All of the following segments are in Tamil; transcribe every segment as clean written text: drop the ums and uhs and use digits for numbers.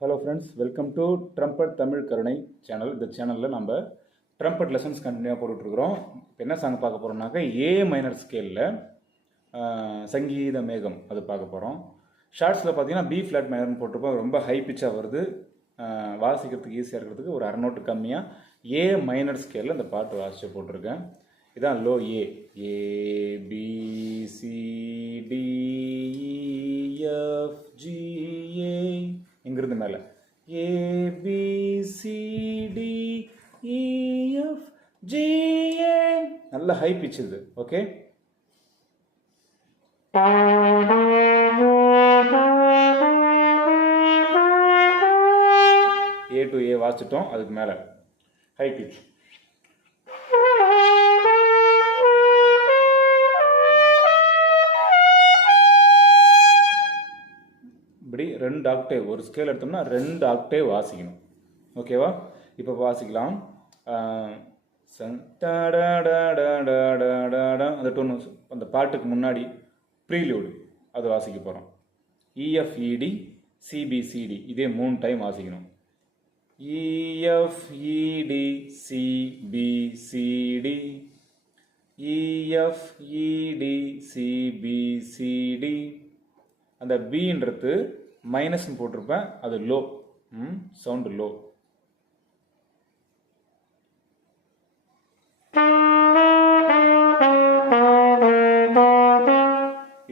Hello friends, welcome to trumpet Tamil கருணை சேனல். இந்த சேனலில் நம்ம ட்ரம்பட் லெசன்ஸ் கண்டினியூவாக போட்டுட்ருக்குறோம். இப்போ என்ன சாங் பார்க்க போகிறோம்னாக்கா ஏ மைனர் ஸ்கேலில் சங்கீத மேகம் அது பார்க்க போகிறோம். ஷார்ட்ஸில் பார்த்தீங்கன்னா பி ஃப்ளாட் மைனர்னு போட்டிருப்போம். ரொம்ப ஹை பிச்சாக வருது, வாசிக்கிறதுக்கு ஈஸியாக இருக்கிறதுக்கு ஒரு அரை நோட்டு கம்மியாக ஏ மைனர் ஸ்கேலில் இந்த பாட்டு வாசித்து போட்டிருக்கேன். இதான் low A. A B C D F G A இங்கிருந்து மேலே ABCDEFGA நல்ல ஹை பிச் இது. ஓகே, A to A வாசிச்சிட்டோம். அதுக்கு மேலே ஹை பிச். இப்படி 2 ஆக்டேவ் ஒரு ஸ்கேல் எடுத்தோம்னா 2 ஆக்டேவ் வாசிக்கணும். ஓகேவா? இப்போ வாசிக்கலாம். அந்த டோன் அந்த பாட்டுக்கு முன்னாடி ப்ரீலியூடு அது வாசிக்க போகிறோம். EFED CBCD இதே 3 டைம் வாசிக்கணும். EFED CBCD EFED CBCD. அந்த பின்றது மைனஸ்ன்னு போட்டிருப்பேன், அது லோ, சவுண்டு லோ.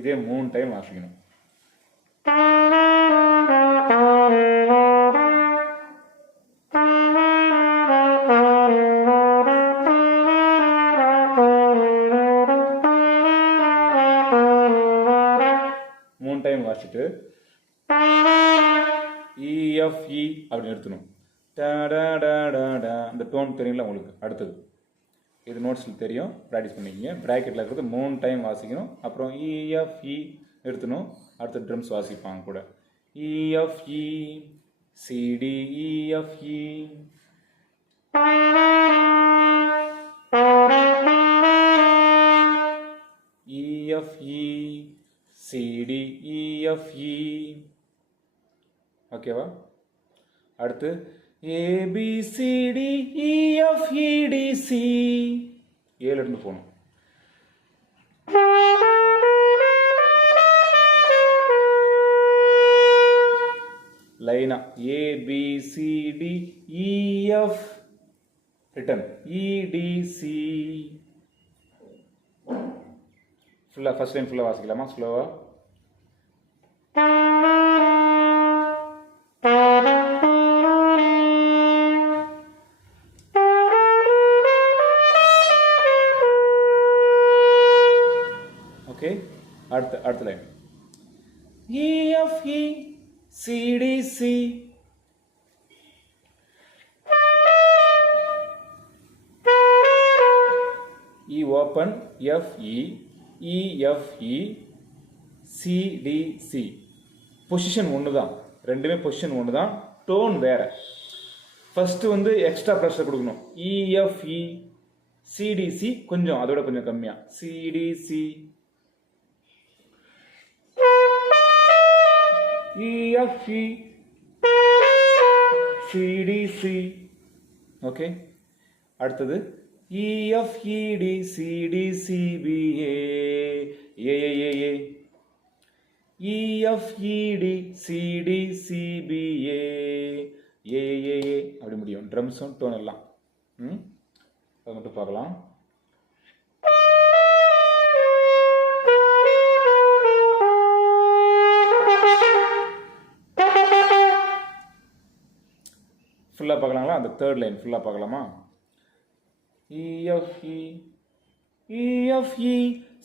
இதே 3 டைம் வாசிக்கணும். டைம் வாசிட்டு EFE அப்படி நிறுத்தணும். அந்த டோன் தெரியுங்களா உங்களுக்கு? அடுத்தது இது நோட்ஸில் தெரியும், ப்ராக்டிஸ் பண்ணிக்கிங்க. ப்ராக்கெட்டில் இருக்கிறது 3 டைம் வாசிக்கணும். அப்புறம் EFE நிறுத்தணும். அடுத்த ட்ரம்ஸ் வாசிப்பாங்க கூட. EFE CD EFE EFE CD EFE. ஓகேவா? அடுத்து ABCD EFED C. ஏல இருந்து போகணும். லைனா ABCD EF ரிட்டன் EDC. ஃபுல்லாக ஃபர்ஸ்ட் லைன் ஃபுல்லாக வாசிக்கலாமா? ஸ்லோவாக. ஓகே, அடுத்த line EFE CDC. E open FE EFE CDC. Position ஒன்று தான், ரெண்டுமே பொசிஷன் ஒன்று தான், டோன் வேறு. ஃபஸ்ட்டு வந்து எக்ஸ்ட்ரா ப்ரெஷர் கொடுக்கணும். EFE CDC கொஞ்சம் அதோட கொஞ்சம் கம்மியாக CDC EFE CDC. ஓகே, அடுத்தது EFED CDCBA AAAA EFED CDCBA AAAA அப்படி முடியும். ட்ரம்ஸும் டோன் எல்லாம் அது மட்டும் பார்க்கலாம். ஃபுல்லாக பார்க்கலாங்களா? அந்த தேர்ட் லைன் ஃபுல்லாக பார்க்கலாமா? EFE EFE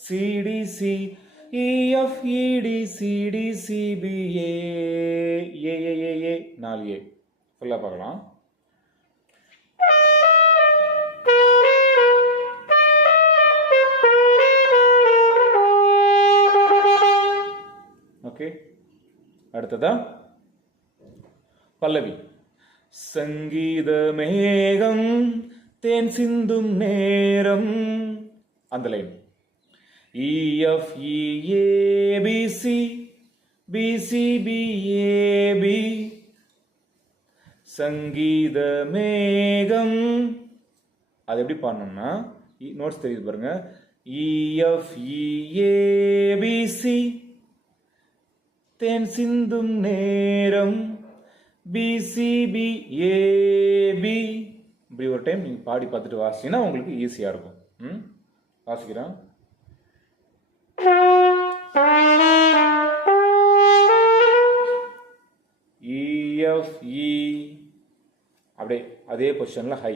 CDC EFED CDCBA AAAA 4A ஃபுல்லாக பார்க்கலாம். ஓகே, அடுத்ததா பல்லவி. சங்கீத மேகம் தேன் சிந்தும் நேரம், அந்த லைன் EFEABC BCBAB சங்கீத மேகம். அது எப்படி பாடணும்னா நோட்ஸ் தெரியுது பாருங்க. EFEABC தேன் சிந்தும் நேரம் BCBAB. இப்படி ஒரு டைம் நீங்கள் பாடி பார்த்துட்டு வாசிங்கன்னா உங்களுக்கு ஈஸியாக இருக்கும். வாசிக்கிறேன். EFE அப்படியே அதே பொசிஷனில் ஹை.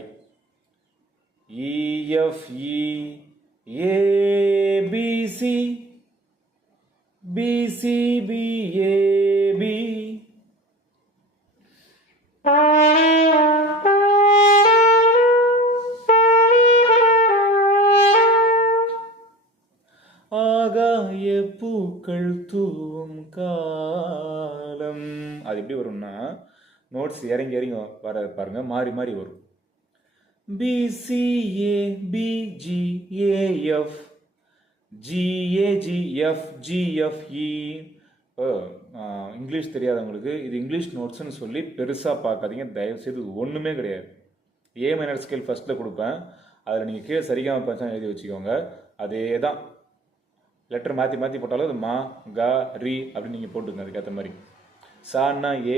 EFEABC BCBAB. ஆகாய பூக்கள் தூவும் காலம். அது எப்படி வரும்னா நோட்ஸ் இறங்கி இறங்கி வர பாருங்க, மாறி மாறி வரும். BCABGAF GAGFGFE. இங்கிலீஷ் தெரியாதவங்களுக்கு இது இங்கிலீஷ் நோட்ஸ்ன்னு சொல்லி பெருசாக பார்க்காதீங்க தயவுசெய்து. ஒன்றுமே கிடையாது. A மைனர் ஸ்கேல் ஃபஸ்ட்டில் கொடுப்பேன், அதில் நீங்கள் கீழே சரிகாம பஞ்சம் எழுதி வச்சுக்கோங்க. அதே தான் லெட்டர் மாற்றி மாற்றி போட்டாலும் அது மா கா ரி அப்படின்னு நீங்கள் போட்டுங்க. அதுக்கேற்ற மாதிரி சான்னா ஏ,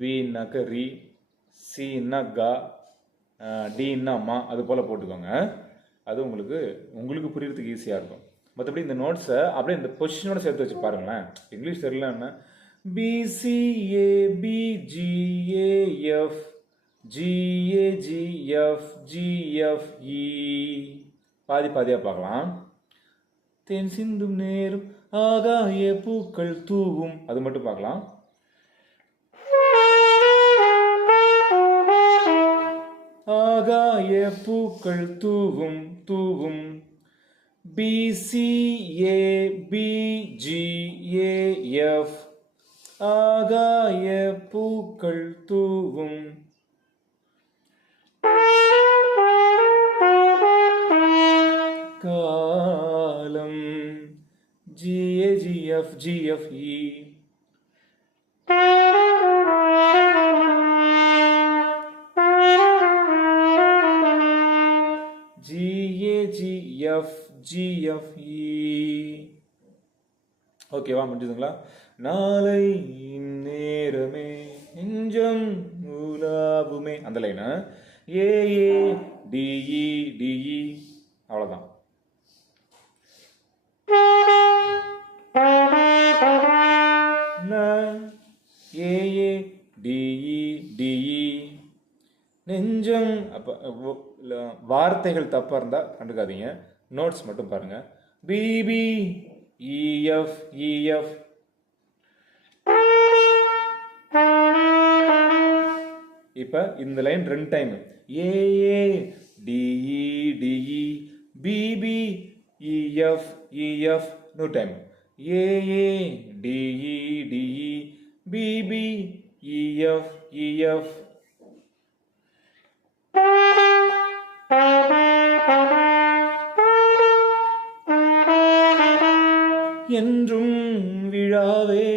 பின்னாக்க ரி, சின்னா கா, டின்னா மா, அது போல் போட்டுக்கோங்க. அது உங்களுக்கு புரியறதுக்கு ஈஸியாக இருக்கும். மற்றபடி இந்த நோட்ஸை அப்படியே இந்த பொசிஷனோட சேர்த்து வச்சு பாருங்களேன். இங்கிலீஷ் தெரியலன்னா BCABGAF GAGFGFE பாதி பாதியாக பார்க்கலாம். தேன் சிந்தும் நேரம் ஆகாய பூக்கள் தூவும், அது மட்டும் பார்க்கலாம். ஆகாய பூக்கள் தூவும் தூவும். BCABGAF ஆகாய பூக்கள் தூவும். காலம் GAGFGFE. GAGFGFE. ஓகேவா, முடிஞ்சதுங்களா? நாளை நேரமே நெஞ்சம் உலாவுமே அந்த லைனா AADEDE. அவ்வளோதான். AADEDE நெஞ்சம். அப்போ வார்த்தைகள் தப்பாக இருந்தால் கண்டுக்காதீங்க, நோட்ஸ் மட்டும் பாருங்க. BBEFEF. இப்போ இந்த line 2 time AADEDE BBEFEF. 2 time AADEDE BBEFEF. என்றும் விழாவே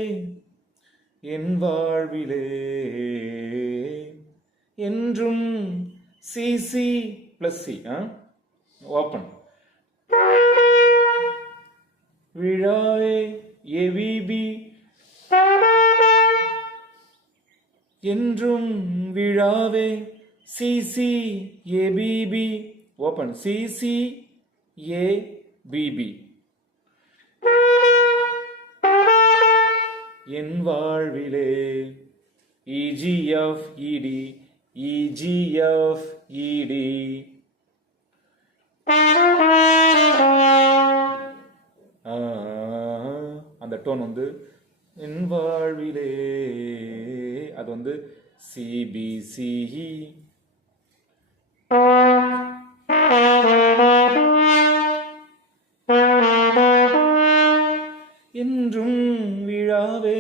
என் வாழ்விலே, என்றும் சிசி பிளஸ் சி ஓப்பன். விழாவே ஏபிபி, என்றும் விழாவே C C A B B open. C C A B B. என் வாழ்விலே EGFED EGFED. அந்த டோன் என் வாழ்விலே, அது CBCE. என்றும் விழாவே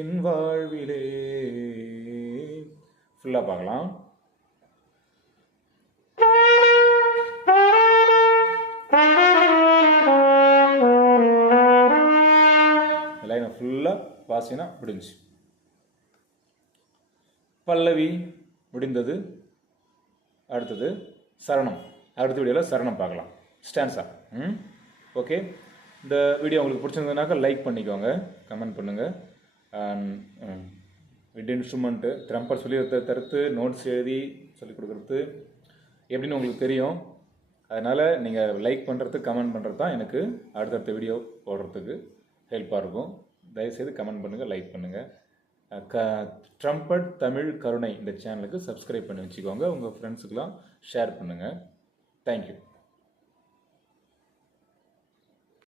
என் வாழ்விலே. ஃபுல்லாக பார்க்கலாம். லைனை ஃபுல்லாக வாசினா முடிஞ்சு. பல்லவி முடிந்தது. அடுத்தது சரணம். அடுத்த வீடியோவில் சரணம் பார்க்கலாம். ஸ்டான்ஸா. ஓகே. இந்த வீடியோ உங்களுக்கு பிடிச்சிருந்ததுனாக்கா லைக் பண்ணிக்கோங்க, கமெண்ட் பண்ணுங்கள். விட் இன்ஸ்ட்ருமெண்ட்டு ட்ரம்பர் சொல்லி தடுத்து நோட்ஸ் எழுதி சொல்லிக் கொடுக்குறது எப்படின்னு உங்களுக்கு தெரியும். அதனால் நீங்கள் லைக் பண்ணுறது, கமெண்ட் பண்ணுறது தான் எனக்கு அடுத்தடுத்த வீடியோ போடுறதுக்கு ஹெல்ப்பாக இருக்கும். தயவுசெய்து கமெண்ட் பண்ணுங்கள், லைக் பண்ணுங்கள். ட்ரம்பட் தமிழ் கருணை இந்த சேனலுக்கு சப்ஸ்கிரைப் பண்ணி வச்சுக்கோங்க. உங்கள் ஃப்ரெண்ட்ஸுக்கெலாம் ஷேர் பண்ணுங்கள். தேங்க்யூ.